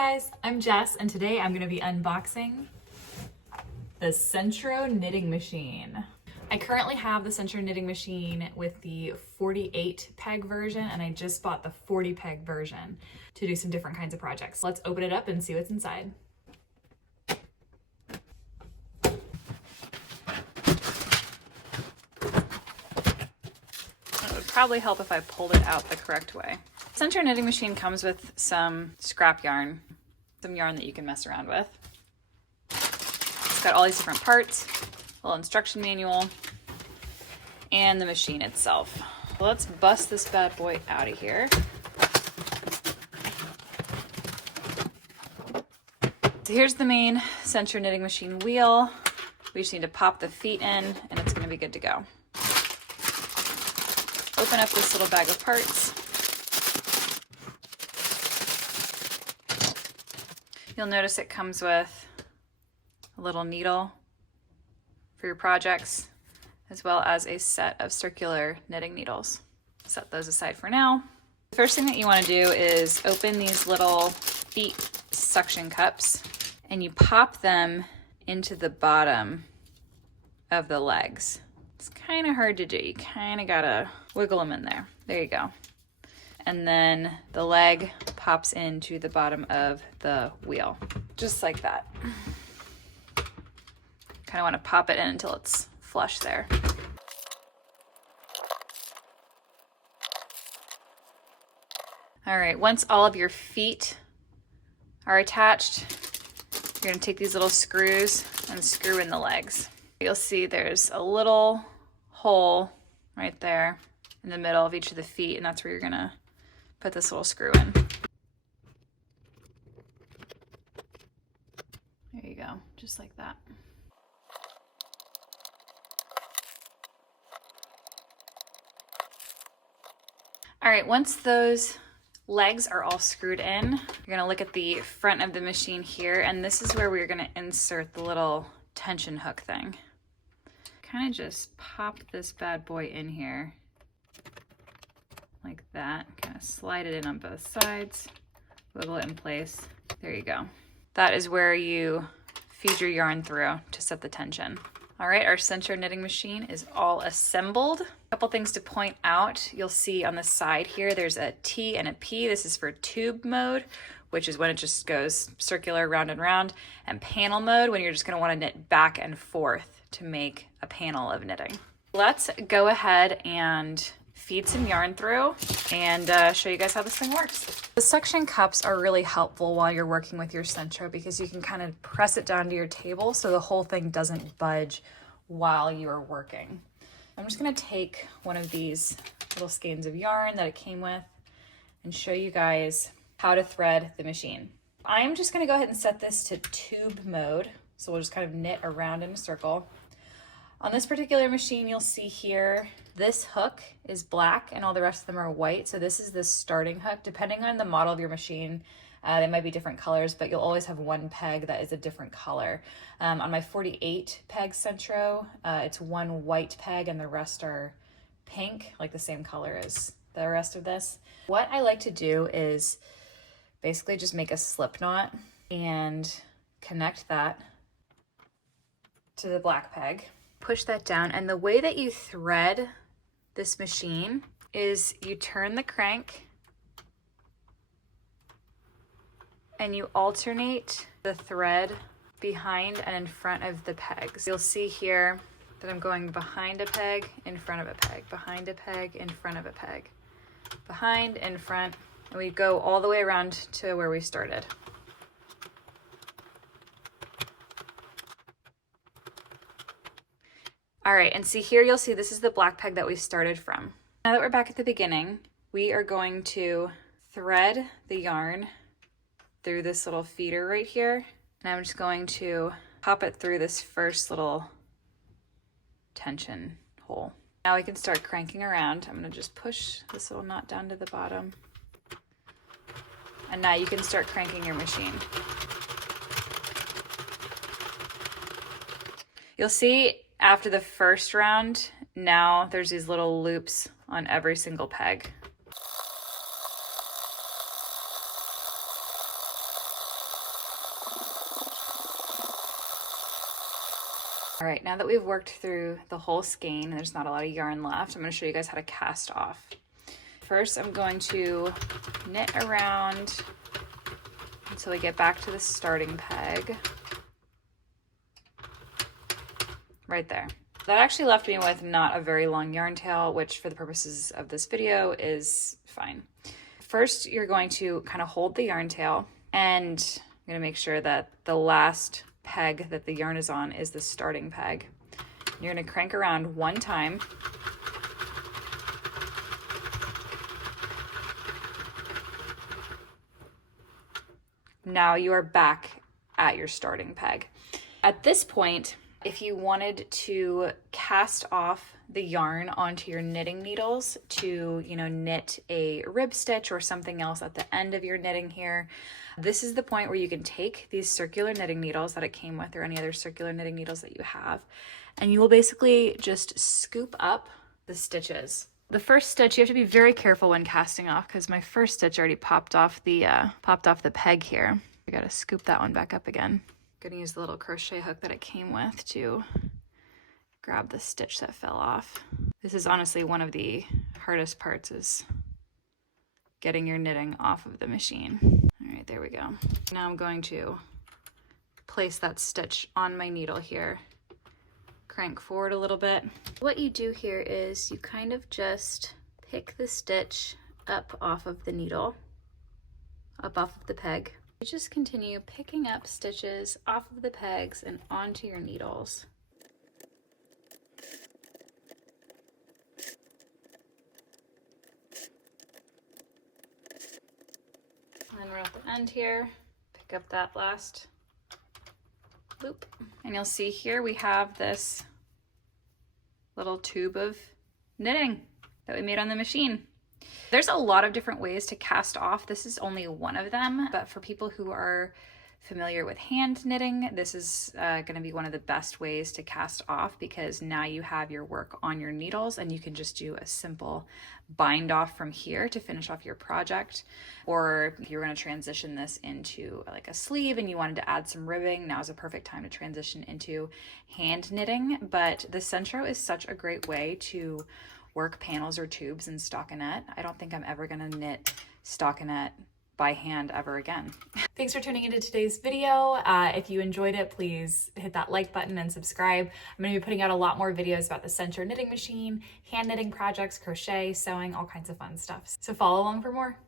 guys, I'm Jess and today I'm going to be unboxing the Sentro Knitting Machine. I currently have the Sentro Knitting Machine with the 48 peg version and I just bought the 40 peg version to do some different kinds of projects. Let's open it up and see what's inside. It would probably help if I pulled it out the correct way. Sentro Knitting Machine comes with some scrap yarn, some yarn that you can mess around with. It's got all these different parts, a little instruction manual, and the machine itself. Let's bust this bad boy out of here. So here's the main Sentro Knitting Machine wheel. We just need to pop the feet in and it's gonna be good to go. Open up this little bag of parts. You'll notice it comes with a little needle for your projects, as well as a set of circular knitting needles. Set those aside for now. The first thing that you want to do is open these little feet suction cups and you pop them into the bottom of the legs. It's kind of hard to do. You kind of gotta wiggle them in there. There you go. And then the leg pops into the bottom of the wheel, just like that. Kind of want to pop it in until it's flush there. All right, once all of your feet are attached, you're gonna take these little screws and screw in the legs. You'll see there's a little hole right there in the middle of each of the feet, and that's where you're gonna put this little screw in. There you go, just like that. All right, once those legs are all screwed in, you're gonna look at the front of the machine here, and this is where we're gonna insert the little tension hook thing. Kind of just pop this bad boy in here like that, kind of slide it in on both sides, wiggle it in place. There you go. That is where you feed your yarn through to set the tension. All right, our Sentro Knitting Machine is all assembled. A couple things to point out. You'll see on the side here, there's a T and a P. This is for tube mode, which is when it just goes circular round and round, and panel mode, when you're just gonna wanna knit back and forth to make a panel of knitting. Let's go ahead and feed some yarn through and show you guys how this thing works. The suction cups are really helpful while you're working with your Sentro because you can kind of press it down to your table so the whole thing doesn't budge while you are working. I'm just gonna take one of these little skeins of yarn that it came with and show you guys how to thread the machine. I'm just gonna go ahead and set this to tube mode. So we'll just kind of knit around in a circle. On this particular machine, you'll see here, this hook is black and all the rest of them are white. So this is the starting hook. Depending on the model of your machine, they might be different colors, but you'll always have one peg that is a different color. On my 48 peg Sentro, it's one white peg and the rest are pink, like the same color as the rest of this. What I like to do is basically just make a slip knot and connect that to the black peg. Push that down, and the way that you thread this machine is you turn the crank and you alternate the thread behind and in front of the pegs. You'll see here that I'm going behind a peg, in front of a peg, behind a peg, in front of a peg, behind, in front, and we go all the way around to where we started. All right, and see here, you'll see this is the black peg that we started from. Now that we're back at the beginning, we are going to thread the yarn through this little feeder right here. And I'm just going to pop it through this first little tension hole. Now we can start cranking around. I'm gonna just push this little knot down to the bottom. And now you can start cranking your machine. You'll see after the first round, now there's these little loops on every single peg. All right, now that we've worked through the whole skein and there's not a lot of yarn left, I'm going to show you guys how to cast off. First, I'm going to knit around until we get back to the starting peg. Right there. That actually left me with not a very long yarn tail, which for the purposes of this video is fine. First, you're going to kind of hold the yarn tail, and I'm going to make sure that the last peg that the yarn is on is the starting peg. You're going to crank around one time. Now you are back at your starting peg. At this point, if you wanted to cast off the yarn onto your knitting needles to, knit a rib stitch or something else at the end of your knitting here, this is the point where you can take these circular knitting needles that it came with or any other circular knitting needles that you have, and you will basically just scoop up the stitches. The first stitch, you have to be very careful when casting off because my first stitch already popped off the peg here. I gotta scoop that one back up again. Gonna use the little crochet hook that it came with to grab the stitch that fell off. This is honestly one of the hardest parts, is getting your knitting off of the machine. All right, there we go. Now I'm going to place that stitch on my needle here. Crank forward a little bit. What you do here is you kind of just pick the stitch up off of the needle, up off of the peg. You just continue picking up stitches off of the pegs and onto your needles. And then we're at the end here, pick up that last loop. And you'll see here we have this little tube of knitting that we made on the machine. There's a lot of different ways to cast off. This is only one of them, but for people who are familiar with hand knitting, this is going to be one of the best ways to cast off, because now you have your work on your needles and you can just do a simple bind off from here to finish off your project. Or if you're going to transition this into like a sleeve and you wanted to add some ribbing, now is a perfect time to transition into hand knitting. But the Sentro is such a great way to work panels or tubes in stockinette. I don't think I'm ever going to knit stockinette by hand ever again. Thanks for tuning into today's video. If you enjoyed it, please hit that like button and subscribe. I'm going to be putting out a lot more videos about the Sentro knitting machine, hand knitting projects, crochet, sewing, all kinds of fun stuff. So follow along for more.